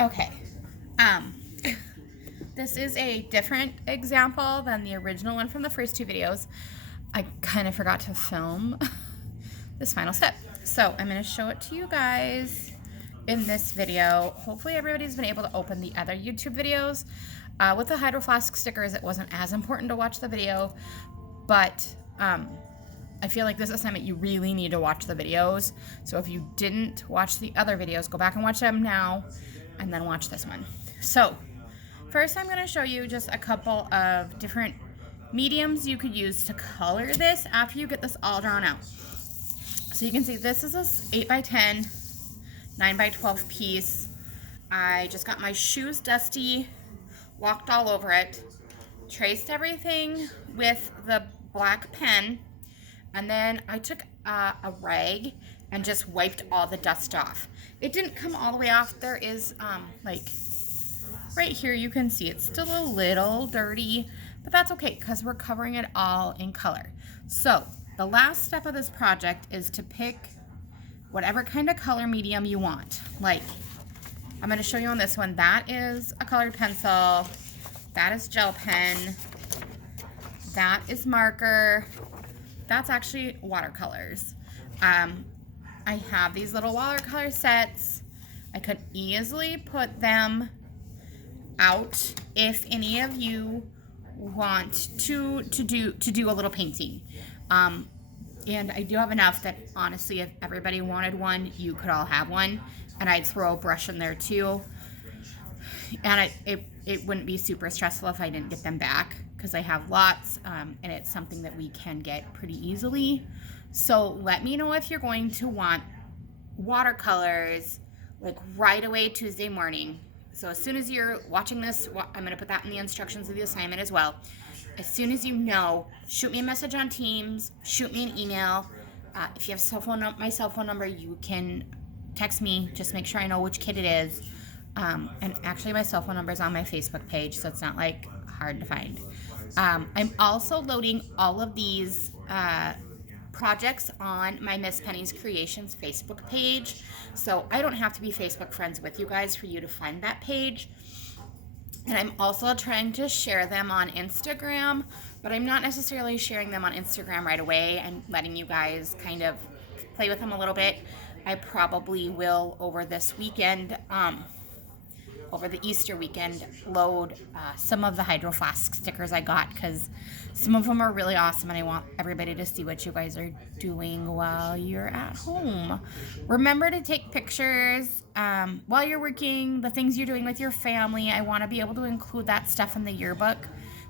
Okay. Um, this is a different example than the original one from the first two videos. I kind of forgot to film this final step. So I'm going to show it to you guys in this video. Hopefully everybody's been able to open the other YouTube videos. With the Hydro Flask stickers, it wasn't as important to watch the video, but I feel like this assignment you really need to watch the videos. So if you didn't watch the other videos, go back and watch them now and then watch this one. So first I'm going to show you just a couple of different mediums you could use to color this after you get this all drawn out. So you can see this is a 8x10, 9x12 piece. I just got my shoes dusty, walked all over it, traced everything with the black pen, and then I took a rag and just wiped all the dust off. It didn't come all the way off. There is like right here you can see it's still a little dirty, but that's okay because we're covering it all in color. So the last step of this project is to pick whatever kind of color medium you want. Like I'm going to show you on this one. That is a colored pencil. That is gel pen. That is marker. That's actually watercolors. I have these little watercolor sets. I could easily put them out if any of you want to do a little painting. And I do have enough that honestly, if everybody wanted one, you could all have one. And I'd throw a brush in there too. And it wouldn't be super stressful if I didn't get them back because I have lots, and it's something that we can get pretty easily. So let me know if you're going to want watercolors like right away Tuesday morning. So as soon as you're watching this, I'm going to put that in the instructions of the assignment as well. As soon as you know, shoot me a message on Teams, shoot me an email. If you have my cell phone number, you can text me. Just make sure I know which kid it is. And actually my cell phone number is on my Facebook page, so it's not like hard to find. I'm also loading all of these projects on my Miss Penny's Creations Facebook page. So I don't have to be Facebook friends with you guys for you to find that page. And I'm also trying to share them on Instagram, but I'm not necessarily sharing them on Instagram right away and letting you guys kind of play with them a little bit. I probably will over this weekend, over the Easter weekend, load some of the Hydro Flask stickers I got because some of them are really awesome and I want everybody to see what you guys are doing while you're at home. Remember to take pictures while you're working, the things you're doing with your family. I want to be able to include that stuff in the yearbook.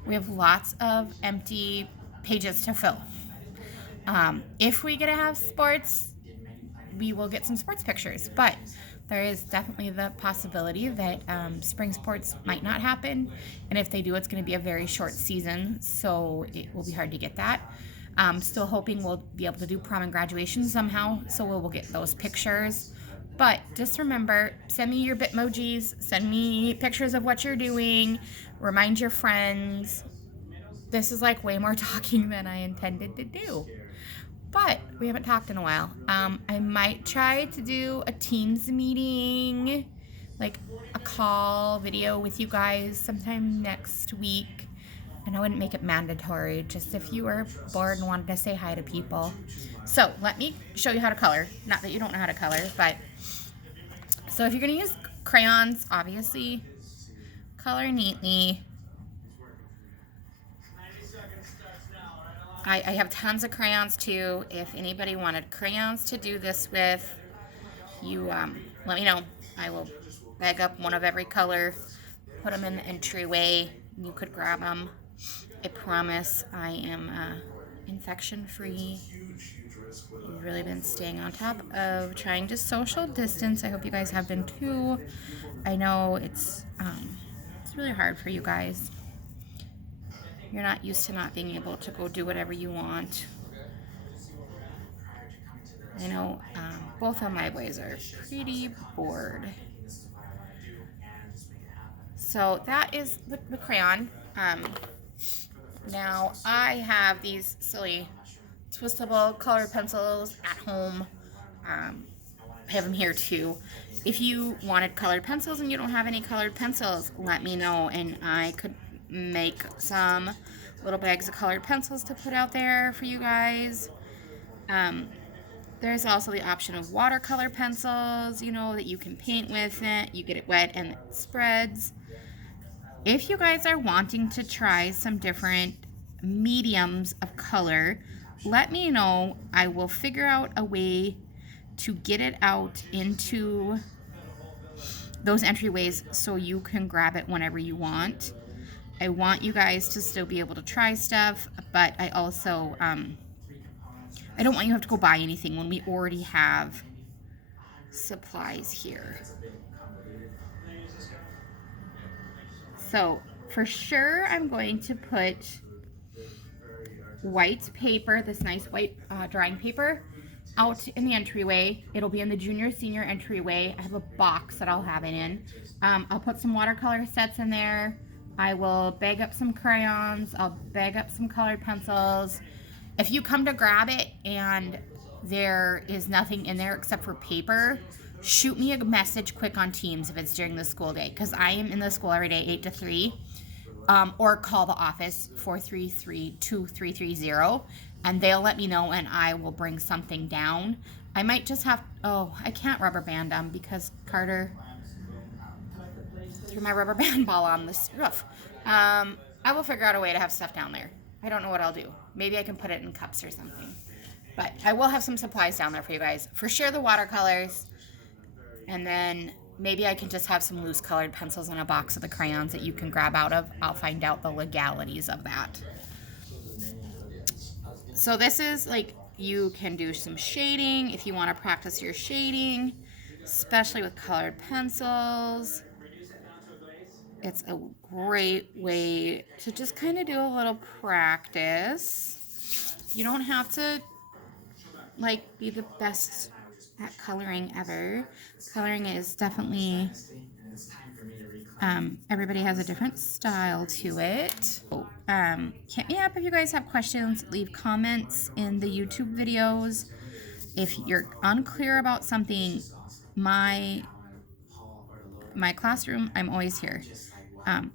We have lots of empty pages to fill. If we get to have sports, we will get some sports pictures, but there is definitely the possibility that spring sports might not happen, and if they do, it's going to be a very short season, so it will be hard to get that. Still hoping we'll be able to do prom and graduation somehow, so we'll get those pictures. But just remember, send me your Bitmojis, send me pictures of what you're doing, remind your friends. This is like way more talking than I intended to do. But we haven't talked in a while. I might try to do a Teams meeting, like a call video with you guys sometime next week. And I wouldn't make it mandatory, just if you were bored and wanted to say hi to people. So let me show you how to color. Not that you don't know how to color, but so if you're going to use crayons, obviously, color neatly. I have tons of crayons too. If anybody wanted crayons to do this with, you let me know. I will bag up one of every color, put them in the entryway. You could grab them. I promise I am infection free. We've really been staying on top of trying to social distance. I hope you guys have been too. I know it's really hard for you guys. You're not used to not being able to go do whatever you want. I know both of my boys are pretty bored. So that is the crayon. Now I have these silly twistable colored pencils at home. I have them here too. If you wanted colored pencils and you don't have any colored pencils, let me know, and I could make some little bags of colored pencils to put out there for you guys. There's also the option of watercolor pencils, you know, that you can paint with it. You get it wet and it spreads. If you guys are wanting to try some different mediums of color, let me know. I will figure out a way to get it out into those entryways so you can grab it whenever you want. I want you guys to still be able to try stuff, but I also, I don't want you to have to go buy anything when we already have supplies here. So for sure, I'm going to put white paper, this nice white drawing paper, out in the entryway. It'll be in the junior senior entryway. I have a box that I'll have it in. I'll put some watercolor sets in there. I will bag up some crayons. I'll bag up some colored pencils. If you come to grab it and there is nothing in there except for paper, shoot me a message quick on Teams if it's during the school day, because I am in the school every day 8 to 3. Or call the office 433-2330 and they'll let me know and I will bring something down. I might just have, I can't rubber band them because Carter threw my rubber band ball on this roof. I will figure out a way to have stuff down there. I don't know what I'll do. Maybe I can put it in cups or something. But I will have some supplies down there for you guys. For sure the watercolors. And then maybe I can just have some loose colored pencils in a box of the crayons that you can grab out of. I'll find out the legalities of that. So this is like, you can do some shading if you want to practice your shading, especially with colored pencils. It's a great way to just kind of do a little practice. You don't have to like be the best at coloring ever. Coloring is definitely, everybody has a different style to it. Hit me up if you guys have questions. Leave comments in the YouTube videos. If you're unclear about something, my classroom, I'm always here.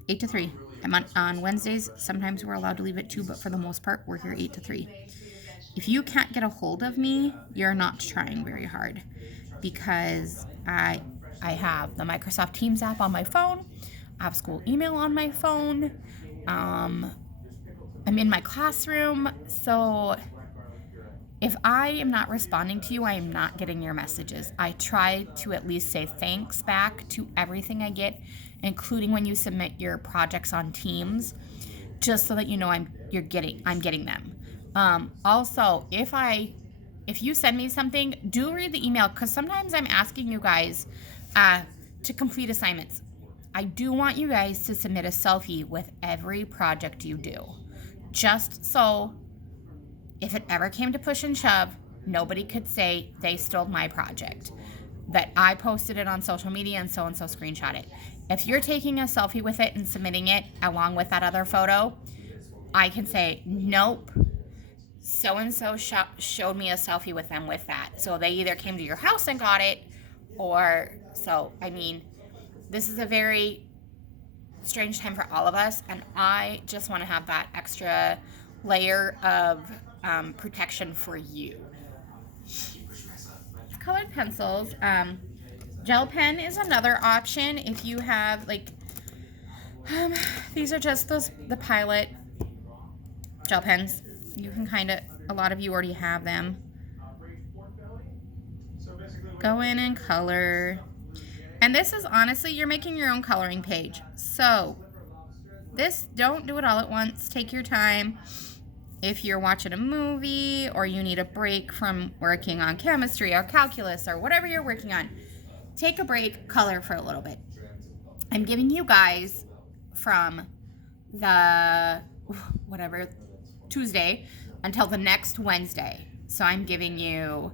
8 to 3. I'm on Wednesdays. Sometimes we're allowed to leave at 2, but for the most part, we're here 8 to 3. If you can't get a hold of me, you're not trying very hard, because I have the Microsoft Teams app on my phone. I have school email on my phone. I'm in my classroom. So if I am not responding to you, I am not getting your messages. I try to at least say thanks back to everything I get, including when you submit your projects on Teams, just so that you know I'm getting them. Also, if you send me something, do read the email, because sometimes I'm asking you guys to complete assignments. I do want you guys to submit a selfie with every project you do, just so if it ever came to push and shove, nobody could say they stole my project, that I posted it on social media and so screenshot it. If you're taking a selfie with it and submitting it along with that other photo, I can say, nope, so-and-so showed me a selfie with them with that. So they either came to your house and got it, or, so, I mean, this is a very strange time for all of us, and I just want to have that extra layer of protection for you. Colored pencils. Gel pen is another option if you have, like, these are just the Pilot gel pens. You can a lot of you already have them. Go in and color. And this is honestly, you're making your own coloring page. So don't do it all at once. Take your time. If you're watching a movie or you need a break from working on chemistry or calculus or whatever you're working on, take a break, color for a little bit. I'm giving you guys from the Tuesday until the next Wednesday. So I'm giving you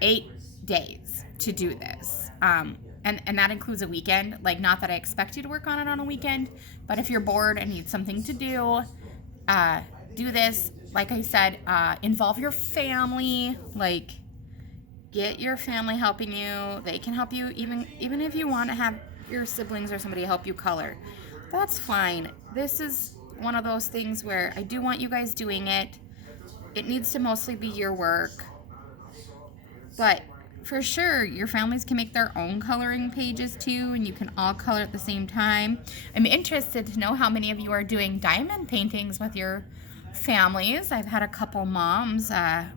8 days to do this. And that includes a weekend. Like, not that I expect you to work on it on a weekend, but if you're bored and need something to do, do this. Like I said, involve your family. Like, Get your family helping you. They can help you even if you want to have your siblings or somebody help you color. That's fine. This is one of those things where I do want you guys doing it. It needs to mostly be your work. But for sure, your families can make their own coloring pages too, and you can all color at the same time. I'm interested to know how many of you are doing diamond paintings with your families. I've had a couple moms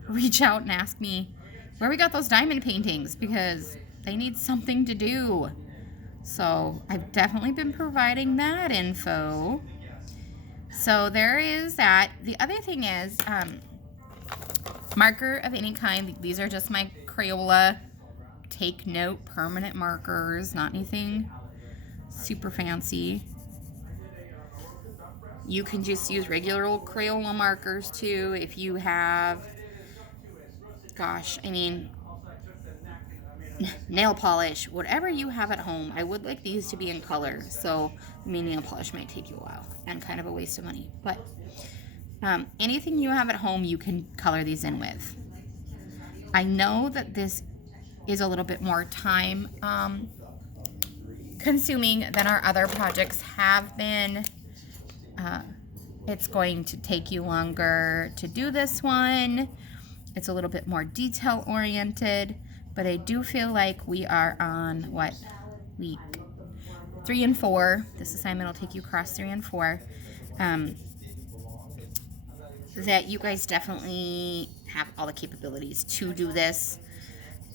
reach out and ask me where we got those diamond paintings because they need something to do. So I've definitely been providing that info. So there is that. The other thing is marker of any kind. These are just my Crayola take note permanent markers, not anything super fancy. You can just use regular old Crayola markers too if you have, gosh, I mean, nail polish, whatever you have at home. I would like these to be in color, so nail polish might take you a while and kind of a waste of money, but anything you have at home you can color these in with. I know that this is a little bit more time consuming than our other projects have been. It's going to take you longer to do this one. It's a little bit more detail oriented, but I do feel like we are on week 3 and 4. This assignment will take you across 3 and 4. That you guys definitely have all the capabilities to do this,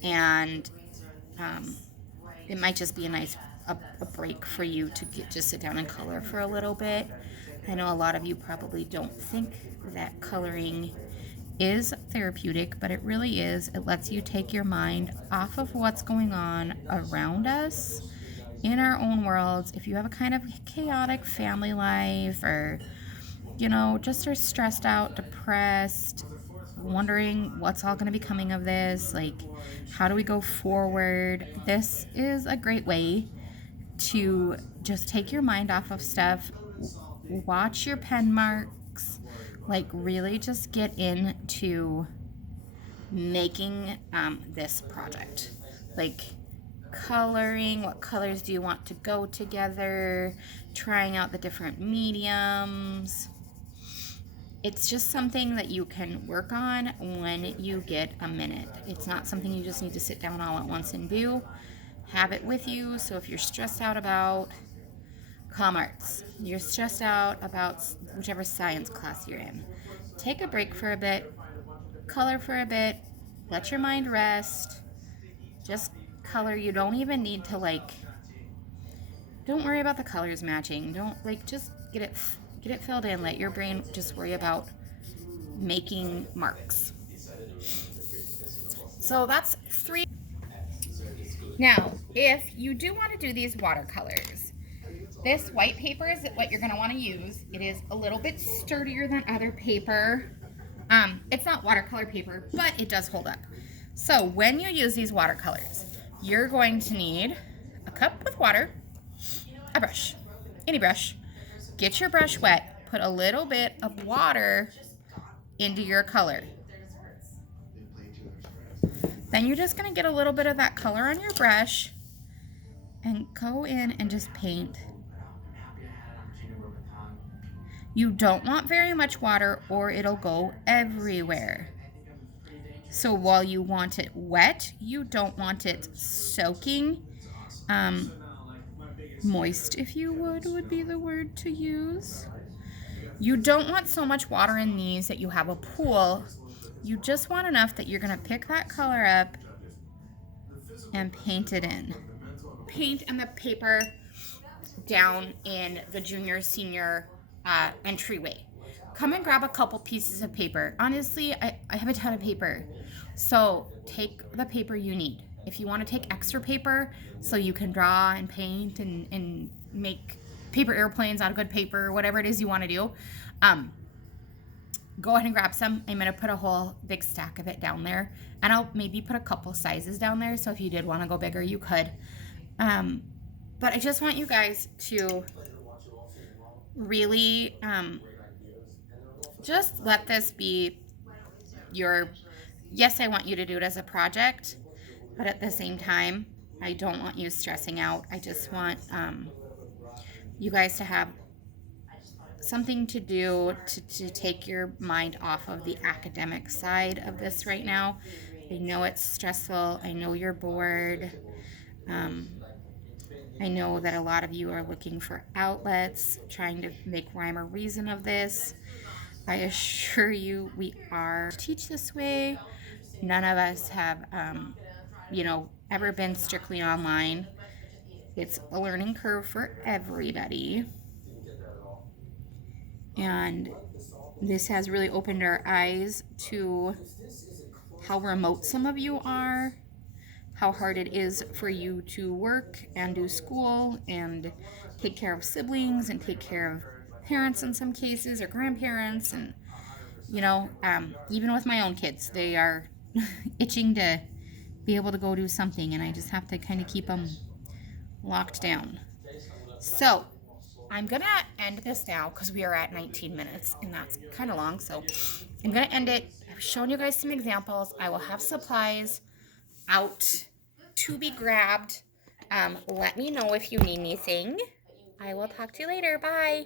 and it might just be a break for you to just sit down and color for a little bit. I know a lot of you probably don't think that coloring is therapeutic, but it really is. It lets you take your mind off of what's going on around us in our own worlds. If you have a kind of chaotic family life, or just are stressed out, depressed, wondering what's all going to be coming of this, like how do we go forward, this is a great way to just take your mind off of stuff. Watch your pen marks, like really just get into making this project, like coloring, what colors do you want to go together, trying out the different mediums. It's just something that you can work on when you get a minute. It's not something you just need to sit down all at once and do. Have it with you, so if you're stressed out about commerce, you're stressed out about whichever science class you're in, take a break for a bit, color for a bit, let your mind rest, just color. You don't even need to don't worry about the colors matching. Don't just get it filled in. Let your brain just worry about making marks. So that's 3. Now, if you do want to do these watercolors, this white paper is what you're going to want to use. It is a little bit sturdier than other paper. It's not watercolor paper, but it does hold up. So when you use these watercolors, you're going to need a cup with water, a brush, any brush. Get your brush wet, put a little bit of water into your color. Then you're just going to get a little bit of that color on your brush and go in and just paint. You don't want very much water or it'll go everywhere. So while you want it wet, you don't want it soaking. Moist, if you would be the word to use. You don't want so much water in these that you have a pool. You just want enough that you're going to pick that color up and paint it in. Paint on the paper down in the junior, senior entryway. Come and grab a couple pieces of paper. Honestly, I have a ton of paper. So take the paper you need. If you want to take extra paper so you can draw and paint and make paper airplanes out of good paper, whatever it is you want to do, go ahead and grab some. I'm going to put a whole big stack of it down there, and I'll maybe put a couple sizes down there, so if you did want to go bigger, you could. But I just want you guys to really just let this be your, yes, I want you to do it as a project, But at the same time, I don't want you stressing out. I just want you guys to have something to do to take your mind off of the academic side of this right now. I know it's stressful. I know you're bored. I know that a lot of you are looking for outlets, trying to make rhyme or reason of this. I assure you we are teach this way. None of us have, ever been strictly online. It's a learning curve for everybody. And this has really opened our eyes to how remote some of you are, how hard it is for you to work and do school and take care of siblings and take care of parents in some cases or grandparents. And, even with my own kids, they are itching to be able to go do something, and I just have to kind of keep them locked down. So I'm gonna end this now because we are at 19 minutes and that's kind of long. So I'm gonna end it. I've shown you guys some examples. I will have supplies out to be grabbed. Let me know if you need anything. I will talk to you later. Bye.